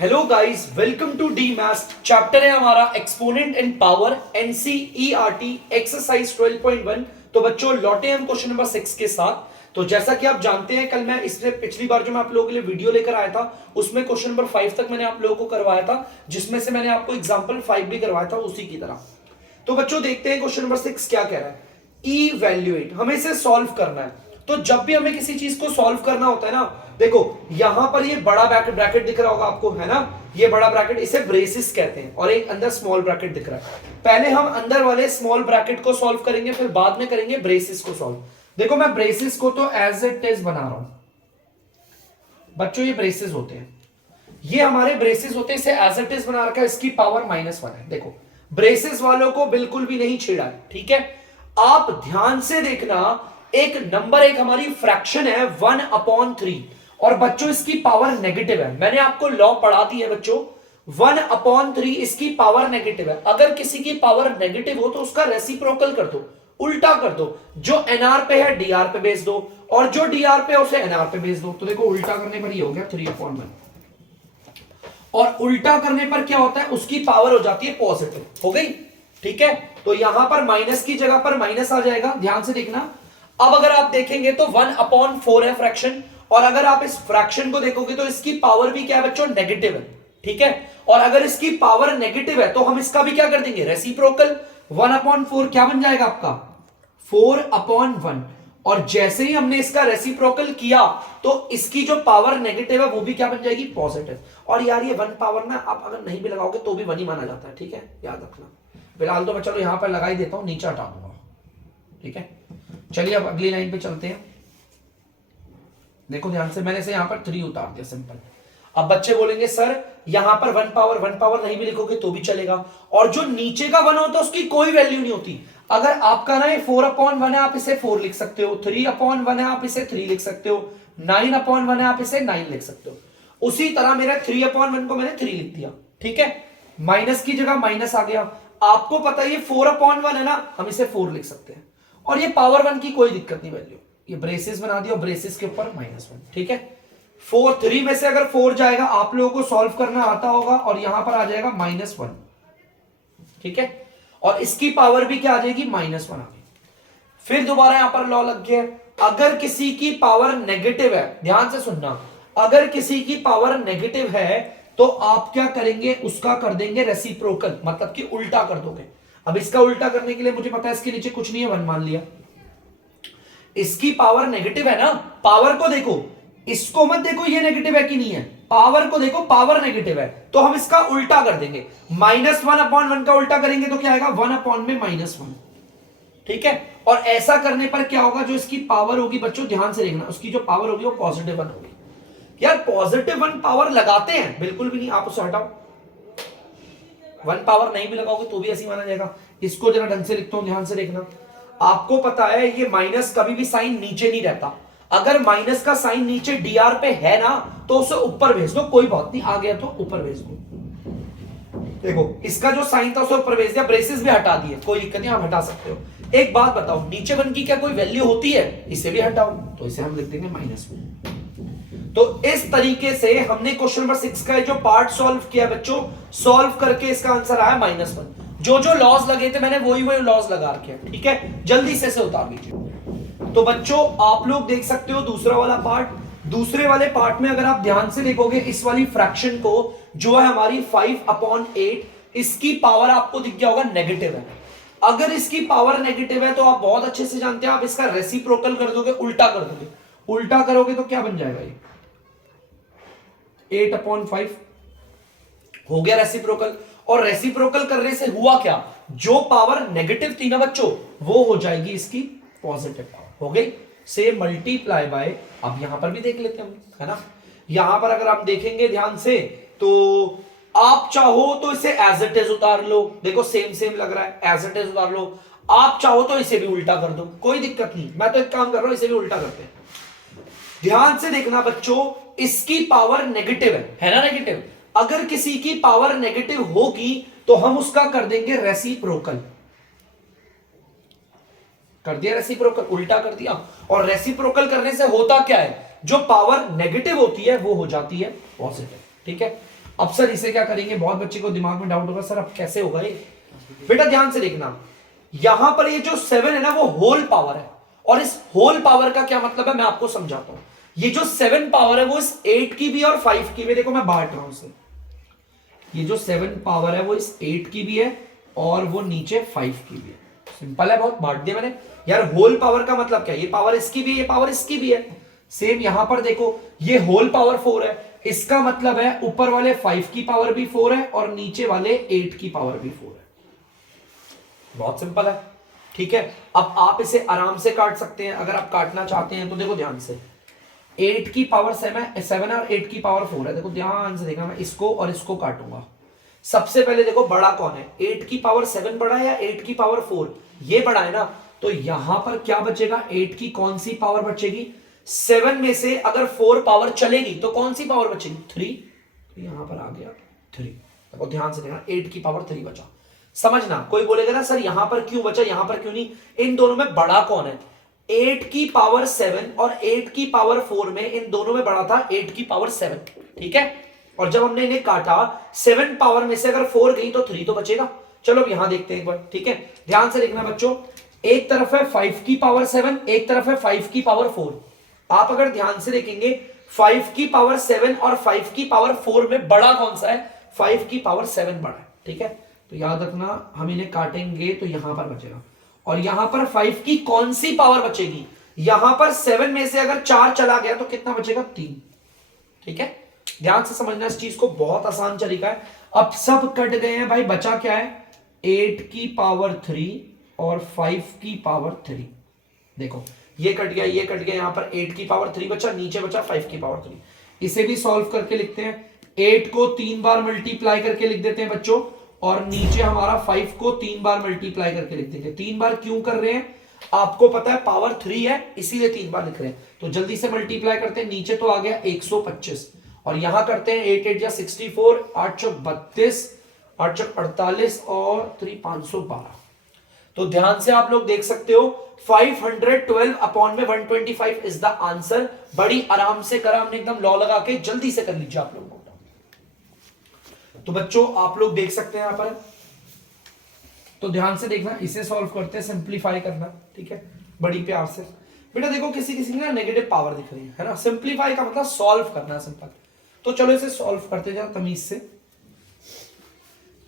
Hello guys, welcome to the maths. Chapter है हमारा exponent and power, NCERT exercise 12.1। तो बच्चों लौटे हम क्वेश्चन नंबर 6 के साथ। तो जैसा कि आप जानते हैं, कल मैं इससे पिछली बार जो मैं आप लोगों के लिए वीडियो लेकर आया था उसमें क्वेश्चन नंबर 5 तक मैंने आप लोगों को करवाया था, जिसमें से मैंने आपको एग्जांपल 5 भी करवाया था उसी की तरह। तो बच्चों देखते हैं क्वेश्चन नंबर 6 क्या कह रहा है। इवैल्यूएट, हमें इसे सॉल्व करना है। तो जब भी हमें किसी चीज को सॉल्व करना होता है ना, देखो यहां पर ये बड़ा ब्रैकेट दिख रहा होगा आपको, है ना, ये बड़ा ब्रैकेट, इसे ब्रेसिस कहते हैं, और एक अंदर स्मॉल ब्रैकेट दिख रहा है। पहले हम अंदर वाले स्मॉल ब्रैकेट को सॉल्व करेंगे, फिर बाद में करेंगे ब्रेसिस को सॉल्व। देखो मैं ब्रेसिस को तो एज इट इज बना रहा हूं बच्चों, ये ब्रेसिस होते हैं, ये हमारे ब्रेसिस होते हैं, इसे एज इट इज बना रखा है, इसकी पावर -1 है। देखो ब्रेसिस वालों को बिल्कुल भी नहीं छेड़ा है, ठीक है। आप ध्यान से देखना, एक नंबर, एक हमारी फ्रैक्शन है 1/3, और बच्चों इसकी पावर नेगेटिव है। मैंने आपको लॉ पढ़ा दी है बच्चों, 1/3 इसकी पावर नेगेटिव है। अगर किसी की पावर नेगेटिव हो तो उसका रेसिप्रोकल कर दो, उल्टा कर दो। जो एनआर पे है डीआर पे भेज दो, और जो डीआर पे है उसे एनआर पे भेज दो। तो देखो उल्टा करने पर ये हो गया 3/1, और उल्टा करने पर क्या होता है, उसकी पावर हो जाती है पॉजिटिव, हो गई, ठीक है। तो यहां पर माइनस की जगह पर माइनस आ जाएगा, ध्यान से देखना। अब अगर आप देखेंगे तो 1/4 है फ्रैक्शन, और अगर आप इस फ्रैक्शन को देखोगे तो इसकी पावर भी क्या है बच्चों, नेगेटिव है, ठीक है। और अगर इसकी पावर नेगेटिव है तो हम इसका भी क्या कर देंगे, रेसिप्रोकल। 1/4 क्या बन जाएगा आपका, 4/1, और जैसे ही हमने इसका रेसिप्रोकल किया तो इसकी जो पावर नेगेटिव है वो भी क्या बन जाएगी, पॉजिटिव। और यार ये 1 पावर ना आप अगर नहीं भी लगाओगे तो भी 1 ही माना जाता है, ठीक है, याद रखना। फिलहाल तो मैं चलो यहां पर लगा ही देता हूं, नीचे हटा दूंगा, ठीक है। चलिए अब अगली लाइन पे चलते हैं। देखो ध्यान से, मैंने से यहां पर 3 उतार दिया, सिंपल। अब बच्चे बोलेंगे सर यहां पर 1 पावर नहीं भी लिखोगे तो भी चलेगा, और जो नीचे का 1 होता है उसकी कोई वैल्यू नहीं होती। अगर आपका ना ये 4/1 है, आप इसे 4 लिख सकते हो, 3/1 है, आप इसे 3 लिख सकते हो, 9/1 है, आप इसे 9 लिख सकते हो। उसी तरह मेरा 3/1 को मैंने 3 लिख दिया, ठीक है। माइनस की जगह माइनस आ गया। आपको पता है ये 4/1 है ना, हम इसे 4 लिख सकते हैं, और ये पावर 1 की कोई दिक्कत नहीं, वैल्यू ये ब्रेसिस बना दिया, ब्रेसिस के ऊपर -1, ठीक है। 3 में से अगर 4 जाएगा, आप लोगों को सॉल्व करना आता होगा, और यहां पर आ जाएगा -1, ठीक है। और इसकी पावर भी क्या आ जाएगी, -1 आ गई। फिर दोबारा यहां पर लॉ लग गया, अगर किसी की पावर नेगेटिव है, ध्यान से सुनना, अगर किसी की पावर नेगेटिव है तो आप क्या करेंगे, उसका कर देंगे रेसिप्रोकल, मतलब कि उल्टा कर दोगे। अब इसका उल्टा करने के लिए मुझे पता है इसके नीचे कुछ नहीं है, 1 मान लिया। इसकी पावर नेगेटिव है ना, पावर को देखो, इसको मत देखो ये नेगेटिव है कि नहीं है, पावर को देखो, पावर नेगेटिव है, तो हम इसका उल्टा कर देंगे। -1/1 का उल्टा करेंगे तो क्या आएगा, 1/-1, ठीक है। और ऐसा करने पर क्या होगा, जो इसकी पावर होगी बच्चों ध्यान से देखना, उसकी जो पावर होगी वो +1 होगी। यार +1 पावर लगाते हैं, बिल्कुल भी नहीं, आप उसे हटाओ। 1 पावर नहीं भी लगाओगे तो भी ऐसी माना जाएगा। इसको जरा ढंग से लिखता हूं, ध्यान से देखना। आपको पता है ये माइनस कभी भी साइन नीचे नहीं रहता। अगर माइनस का साइन नीचे डीआर पे है ना तो उसे ऊपर भेज दो, कोई बात नहीं, आ गया तो ऊपर भेज दो। देखो इसका जो साइन था उसे ऊपर भेज दिया, ब्रेसेस भी हटा दिए, कोई दिक्कत नहीं, आप हटा सकते हो। एक बात बताओ, नीचे 1 की क्या कोई वैल्यू होती है, इसे भी हटाओ, तो इसे हम लिख देंगे -1। तो इस तरीके से हमने क्वेश्चन नंबर 6 का जो पार्ट सॉल्व किया बच्चों, सॉल्व करके इसका आंसर आया -1। जो जो लॉज लगे थे मैंने वही लॉज लगा रखे हैं, ठीक है। जल्दी से इसे उतार लीजिए। तो बच्चों आप लोग देख सकते हो दूसरा वाला पार्ट। दूसरे वाले पार्ट में अगर आप ध्यान से देखोगे, इस वाली फ्रैक्शन को जो है हमारी 5/8, इसकी पावर आपको दिख गया होगा नेगेटिव है। अगर इसकी पावर नेगेटिव है तो आप बहुत अच्छे से जानते हैं, आप इसका रेसिप्रोकल कर दोगे, उल्टा कर दोगे। उल्टा करोगे तो क्या बन जाएगा, ये 8/5 हो गया रेसिप्रोकल। और रेसिप्रोकल करने से हुआ क्या, जो पावर नेगेटिव थी ना बच्चों, वो हो जाएगी इसकी पॉजिटिव पावर, हो गई। से मल्टीप्लाई बाय, अब यहां पर भी देख लेते हैं, है ना। यहां पर अगर आप देखेंगे ध्यान से तो आप चाहो तो इसे एज इट इज उतार लो, देखो सेम सेम लग रहा है, एज इट इज उतार लो। आप चाहो तो इसे भी उल्टा कर दो, कोई दिक्कत नहीं। मैं तो एक काम कर रहा हूं, इसे भी उल्टा करते हैं। ध्यान से देखना बच्चों, इसकी पावर नेगेटिव है ना, नेगेटिव। अगर किसी की पावर नेगेटिव होगी तो हम उसका कर देंगे रेसिप्रोकल, कर दिया रेसिप्रोकल, उल्टा कर दिया। और रेसिप्रोकल करने से होता क्या है, जो पावर नेगेटिव होती है वो हो जाती है पॉजिटिव, ठीक है। अब सर इसे क्या करेंगे, बहुत बच्चे को दिमाग में डाउट होगा सर अब कैसे होगा ये। बेटा ध्यान से देखना, यहां पर ये जो 7 है ना वो होल पावर है, और इस होल पावर का क्या मतलब है मैं आपको समझाता हूं। ये जो 7 पावर है वो इस 8 की भी और 5 की भी, देखो मैं बांट रहा हूं इसे, ये जो 7 पावर है वो इस 8 की भी है और वो नीचे 5 की भी है। सिंपल है बहुत, बांट दिया मैंने यार। होल पावर का मतलब क्या है, ये पावर इसकी भी है, ये पावर इसकी भी है। सेम यहां पर देखो, ये होल पावर 4 है, इसका मतलब है ऊपर वाले 5 की पावर भी 4 है और नीचे वाले 8 की पावर भी 4 है। बहुत सिंपल है, ठीक है। अब आप इसे आराम से काट सकते हैं अगर आप काटना चाहते हैं तो। देखो ध्यान से, 8 की पावर 7 और 8 की पावर 4 है। देखो ध्यान से देखना, मैं इसको और इसको काटूंगा। सबसे पहले देखो बड़ा कौन है, 8 की पावर 7 बड़ा है या 8 की पावर 4? ये बड़ा है ना, तो यहां पर क्या बचेगा, 8 की कौन सी पावर बचेगी, 7 में से अगर 4 पावर चलेगी तो कौन सी पावर बचेगी, 3। तो यहां पर आ गया 3। देखो ध्यान से देखना, 8 की पावर 3 बचा। समझना, कोई बोलेगा ना सर यहां पर क्यों बचा, यहां पर क्यों नहीं, इन दोनों में बड़ा कौन है, 8 की पावर 7 और 8 की पावर 4 में इन दोनों में बड़ा था 8 की पावर 7, ठीक है। और जब हमने इन्हें काटा, 7 पावर में से अगर 4 गई तो 3 तो बचेगा। चलो अब यहां देखते हैं एक बार, ठीक है। ध्यान से देखना बच्चों, एक तरफ है 5 की पावर 7, एक तरफ है 5 की पावर 4। आप अगर ध्यान से देखेंगे 5 की पावर 7 और 5 की पावर 4 में बड़ा कौन सा है, 5 की पावर 7 बड़ा है, ठीक है। तो याद रखना, हम इन्हें काटेंगे तो यहां पर बचेगा, और यहां पर 5 की कौन सी पावर बचेगी, यहां पर 7 में से अगर 4 चला गया तो कितना बचेगा, 3, ठीक है। ध्यान से समझना इस चीज को, बहुत आसान तरीका है। अब सब कट गए हैं भाई, बचा क्या है, 8 की पावर 3 और 5 की पावर 3। देखो ये कट गया, ये कट गया, यहां पर 8 की पावर 3 बचा, नीचे बचा 5 की पावर 3। इसे भी सॉल्व करके लिखते हैं, 8 को 3 बार मल्टीप्लाई करके लिख देते हैं बच्चों, और नीचे हमारा 5 को 3 बार मल्टीप्लाई करके लिख देंगे। 3 बार क्यों कर रहे हैं, आपको पता है पावर 3 है इसीलिए 3 बार लिख रहे हैं। तो जल्दी से मल्टीप्लाई करते हैं, नीचे तो आ गया 125 और यहां करते हैं 8 8 या 64, 8 चौक 32, 8 चौक 48 और 3 512। तो ध्यान से आप लोग देख सकते हो 512 अपॉन में 125 इज द आंसर। बड़ी आराम से करा हमने, एकदम लॉ लगा के, जल्दी से कर लीजिए आप लोग। तो बच्चों आप लोग देख सकते हैं यहां पर, तो ध्यान से देखना, इसे सॉल्व करते हैं, सिंप्लीफाई करना, ठीक है, बड़ी प्यार से। बेटा देखो किसी किसी ने नेगेटिव पावर दिख रही है ना, सिंप्लीफाई का मतलब सॉल्व करना सिंपल। तो चलो इसे सॉल्व करते जाओ तमीज से।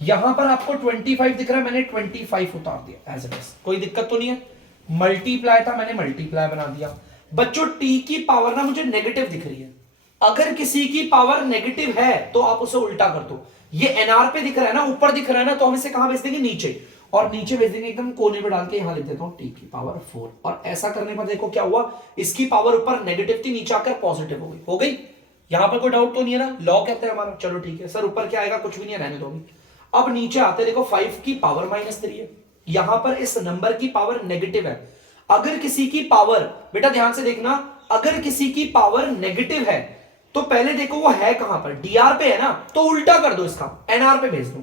यहां पर आपको 25 दिख रहा है, मैंने 25 उतार दिया एज इट इज, कोई दिक्कत तो नहीं है। मल्टीप्लाई था, मैंने मल्टीप्लाई बना दिया। बच्चों टी की पावर ना मुझे नेगेटिव दिख रही है, अगर किसी की पावर नेगेटिव है तो आप उसे उल्टा कर दो। ये एनआर पे दिख रहा है ना, ऊपर दिख रहा है ना, तो हम इसे कहां भेज देंगे, नीचे, और नीचे भेज देंगे एकदम कोने पे डाल के, यहां लिख देता हूं टी की पावर 4। और ऐसा करने पर देखो क्या हुआ, इसकी पावर ऊपर नेगेटिव थी, नीचे आकर पॉजिटिव हो गई। यहां पर कोई डाउट तो नहीं है ना, लॉ कहते हैं हमारा। चलो ठीक है सर, ऊपर क्या आएगा, कुछ भी नहीं है, रहने दो अभी। अब नीचे आते देखो 5 की पावर -3 है, यहां पर इस नंबर की पावर नेगेटिव है। अगर किसी की पावर, बेटा ध्यान से देखना, अगर किसी की पावर नेगेटिव है तो पहले देखो वो है कहां पर, डीआर पे है ना, तो उल्टा कर दो इसका, एनआर पे भेज दो,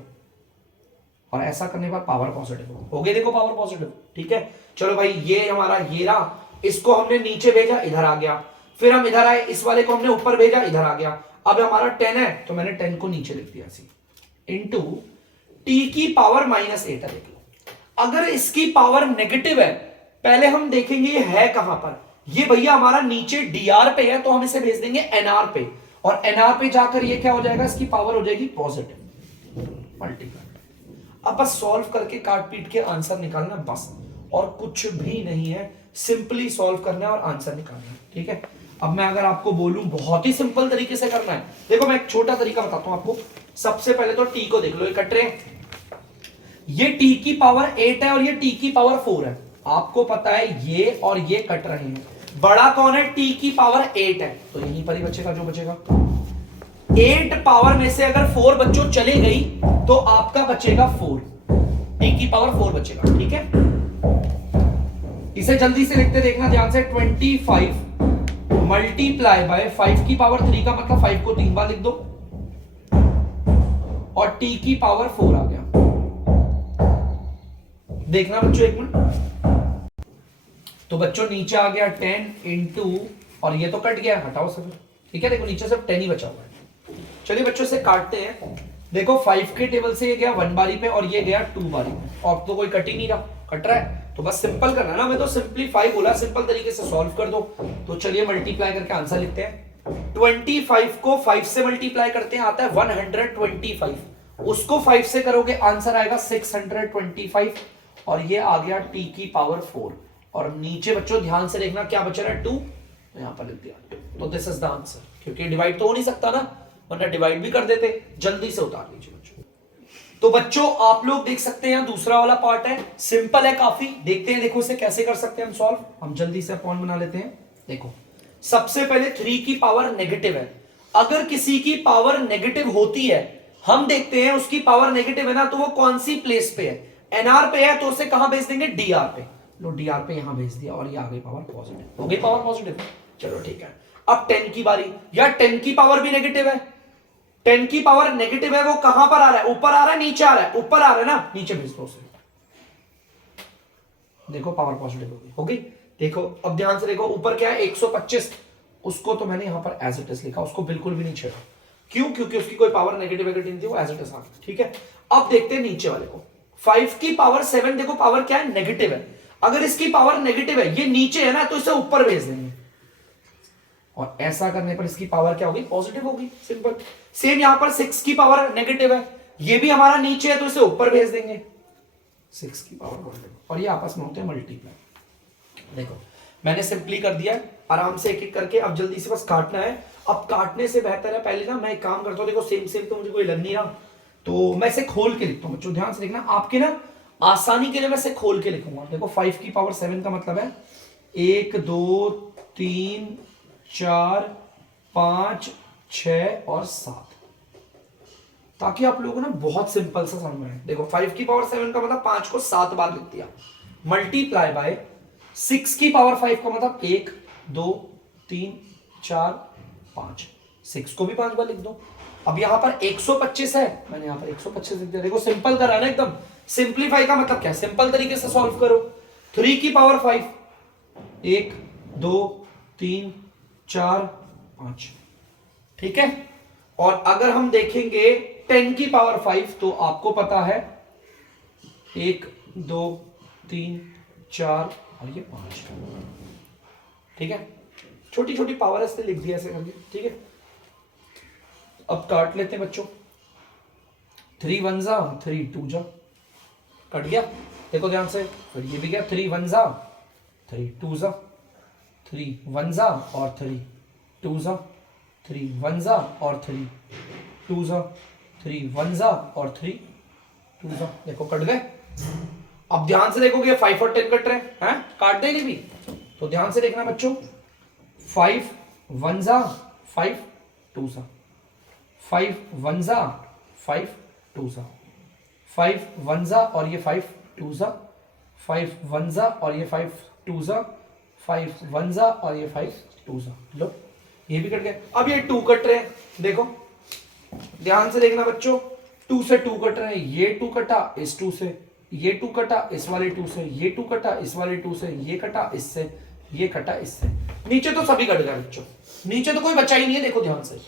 और ऐसा करने पर पावर पॉजिटिव हो गई। देखो पावर पॉजिटिव, ठीक है। चलो भाई ये हमारा ये रहा, इसको हमने नीचे भेजा, इधर आ गया, फिर हम इधर आए, इस वाले को हमने ऊपर भेजा, इधर आ गया। अब हमारा 10 है तो मैंने 10 को नीचे लिख दिया ऐसे, इनटू टी की पावर -8 है। देख लो अगर इसकी पावर नेगेटिव है, पहले हम देखेंगे ये है कहां पर, ये भैया हमारा नीचे डीआर पे है, तो हम इसे भेज देंगे एनआर पे, और एनआर पे जाकर ये क्या हो जाएगा, इसकी पावर हो जाएगी पॉजिटिव, मल्टीप्लाई। अब बस सॉल्व करके काट पीट के आंसर निकालना बस, और कुछ भी नहीं है, सिंपली सॉल्व करना है और आंसर निकालना है, ठीक है। अब मैं अगर आपको बोलूं बहुत ही सिंपल तरीके से करना है, देखो मैं एक छोटा तरीका बताता हूं आपको। सबसे पहले तो टी को देख लो, ये कट रहे हैं, ये टी की पावर 8 है और ये टी की पावर 4 है। आपको पता है ये और ये कट रहे हैं, बड़ा कौन है, टी की पावर 8 है, तो यहीं पर ही बचेगा जो बचेगा। 8 पावर में से अगर 4 बच्चों चले गई तो आपका बचेगा 4, टी की पावर 4 बचेगा, ठीक है। इसे जल्दी से लिखते देखना ध्यान से, 25 मल्टीप्लाई बाय 5 की पावर 3 का मतलब 5 को 3 बार लिख दो, और टी की पावर 4 आ गया। देखना बच्चों एक मिनट, तो बच्चों नीचे आ गया 10 इंटू, और ये तो कट गया, हटाओ सब, ठीक है। देखो नीचे सिर्फ 10 ही बचा हुआ है। चलिए बच्चों से काटते हैं। देखो 5 के टेबल से ये गया 1 बारी पे और ये गया 2 बारी में, और तो कोई कट ही नहीं रहा, कट रहा है तो बस सिंपल करना ना, मैं तो सिंपलीफाई बोला, सिंपल तरीके से सॉल्व कर दो। तो चलिए मल्टीप्लाई करके आंसर लिखते हैं। 25 को 5 से मल्टीप्लाई करते हैं आता है 125, उसको 5 से करोगे आंसर आएगा 625, और ये आ गया t की पावर 4, और नीचे बच्चों ध्यान से देखना क्या बच रहा है 2, तो यहां पर लिख दिया। तो दिस इज द आंसर, क्योंकि डिवाइड तो हो नहीं सकता ना, वरना डिवाइड भी कर देते। जल्दी से उतार लीजिए बच्चों। तो बच्चों आप लोग देख सकते हैं दूसरा वाला पार्ट है, सिंपल है काफी, देखते हैं देखो इसे कैसे कर सकते हैं हम सॉल्व। हम जल्दी से पॉइंट बना लेते हैं। देखो सबसे पहले 3 की पावर नेगेटिव है, अगर किसी की पावर नेगेटिव होती है, हम देखते हैं उसकी पावर नेगेटिव है ना, तो वो कौन सी प्लेस पे है, एनआर पे है, तो उसे कहां भेज देंगे, डीआर पे। लो डीआर पे यहां भेज दिया, और ये आ गई पावर पॉजिटिव, हो गई पावर पॉजिटिव। चलो ठीक है, अब 10 की बारी, यार 10 की पावर भी नेगेटिव है, 10 की पावर नेगेटिव है, वो कहां पर आ रहा है, ऊपर आ रहा है नीचे आ रहा है, ऊपर आ रहा है ना, नीचे भेज दो उसे। देखो पावर पॉजिटिव हो गई। देखो अब ध्यान से देखो, ऊपर क्या है 125, उसको तो मैंने यहां पर एज इट इज लिखा, उसको बिल्कुल भी नहीं छेड़ा, क्यों, क्योंकि उसकी कोई पावर नेगेटिव नहीं थी, वो एज इट इज आ गई। ठीक है, अब देखते हैं नीचे वाले को, 5 की पावर 7, देखो पावर क्या है, नेगेटिव है, अगर इसकी पावर नेगेटिव है, ये नीचे है ना, तो इसे ऊपर भेज देंगे, और ऐसा करने पर इसकी पावर क्या होगी, पॉजिटिव होगी, सिंपल। सेम यहां पर 6 की पावर नेगेटिव है, ये भी हमारा नीचे है, तो इसे ऊपर भेज देंगे, 6 की पावर पॉजिटिव, और ये आपस में होते हैं मल्टीप्लाई। देखो मैंने सिंपली कर दिया है, आराम से एक एक करके। अब जल्दी से बस काटना है, अब काटने से बेहतर है पहले ना मैं एक काम करता हूं, देखो सेम सेम तो मुझे कोई लग नहीं रहा, तो मैं इसे खोल के लिखता हूं बच्चों, ध्यान से देखना, आपके ना आसानी के लिए मैं इसे खोल के लिखूंगा। देखो 5 की पावर 7 का मतलब है 1 2 3 4 5 6 और 7, ताकि आप लोगों को ना बहुत सिंपल सा समझ में आए। देखो 5 की पावर 7 का मतलब 5 को 7 बार लिख दिया, मल्टीप्लाई बाय 6 की पावर 5 का मतलब 1 2 3 4 5, 6 को भी 5 बार लिख दो। अब यहां पर 125 है, मैंने यहां पर 125 लिख दिया। देखो सिंपल करा ना एकदम, सिंपलीफाई का मतलब क्या है, सिंपल तरीके से सॉल्व करो। 3 की पावर 5, 1 2 3 4 5, ठीक है। और अगर हम देखेंगे 10 की पावर 5, तो आपको पता है 1 2 3 4 और ये 5, ठीक है, छोटी छोटी पावर ऐसे लिख दिया ऐसे करके, ठीक है। अब काट लेते हैं बच्चों, 3 1 जा 3 2 जा, कट गया, देखो ध्यान से, फिर ये भी गया 3 1 जा 3 2 जा, 3 1 जा और 3 2 जा, 3 1 जा और 3 2 जा, 3 1 जा और 3 2 जा, देखो कट गए। अब ध्यान से देखोगे 5 और 10 कट रहे हैं, काट दे नहीं भी, तो ध्यान से देखना बच्चों, 5 1 जा 5 2 जा, 5 1 जा 5 2 जा, 5 1 जा और ये 5 2 जा, 5 1 जा और ये 5 2 जा, 5 1 जा और ये 5 2 जा, लो ये भी कट गए। अब ये 2 कट रहे हैं, देखो ध्यान से देखना बच्चों, 2 से 2 कट रहे हैं, ये 2 कटा इस 2 से, ये 2 कटा इस वाले 2 से, ये 2 कटा इस वाले 2 से, ये कटा इससे, ये कटा इससे, नीचे तो सभी कट गए बच्चों, नीचे तो कोई बचा ही नहीं है, देखो ध्यान से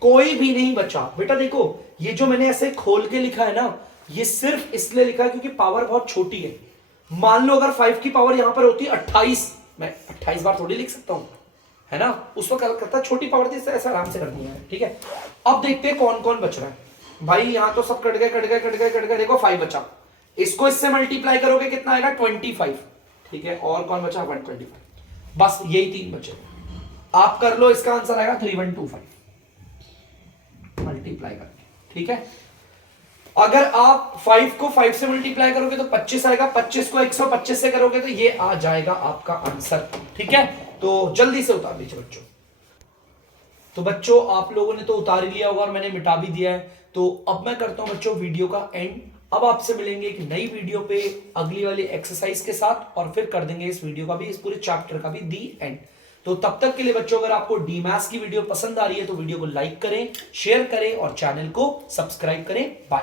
कोई भी नहीं बचा बेटा। देखो ये जो मैंने ऐसे खोल के लिखा है ना, ये सिर्फ इसलिए लिखा है क्योंकि पावर बहुत छोटी है। मान लो अगर 5 की पावर यहां पर होती 28, मैं 28 बार थोड़ी लिख सकता हूं, है ना, उस वक्त करता छोटी पावर थी, ऐसा आराम से कर दिया है, ठीक है। अब देखते हैं कौन कौन बच रहा है भाई, यहां तो सब कट गए कट गए कट गए कट गए, देखो 5 बचा, इसको इससे मल्टीप्लाई करोगे कितना आएगा 25, ठीक है, और कौन बचा 125, बस यही 3 बचे, आप कर लो, इसका आंसर आएगा 3125 मल्टीप्लाई करके, ठीक है। अगर आप 5 को 5 से मल्टीप्लाई करोगे तो 25 आएगा, 25 को 125 से करोगे तो ये आ जाएगा आपका आंसर, ठीक है। तो जल्दी से उतार दीजिए बच्चों। तो बच्चों आप लोगों ने तो उतार ही लिया होगा और मैंने मिटा भी दिया है, तो अब मैं करता हूं बच्चों वीडियो का एंड। अब आपसे मिलेंगे एक नई वीडियो पे अगली वाली एक्सरसाइज के साथ, और फिर कर देंगे इस वीडियो का भी, इस पूरे चैप्टर का भी दी एंड। तो तब तक के लिए बच्चों, अगर आपको डीमैथ्स की वीडियो पसंद आ रही है तो वीडियो को लाइक करें, शेयर करें और चैनल को सब्सक्राइब करें। बाय।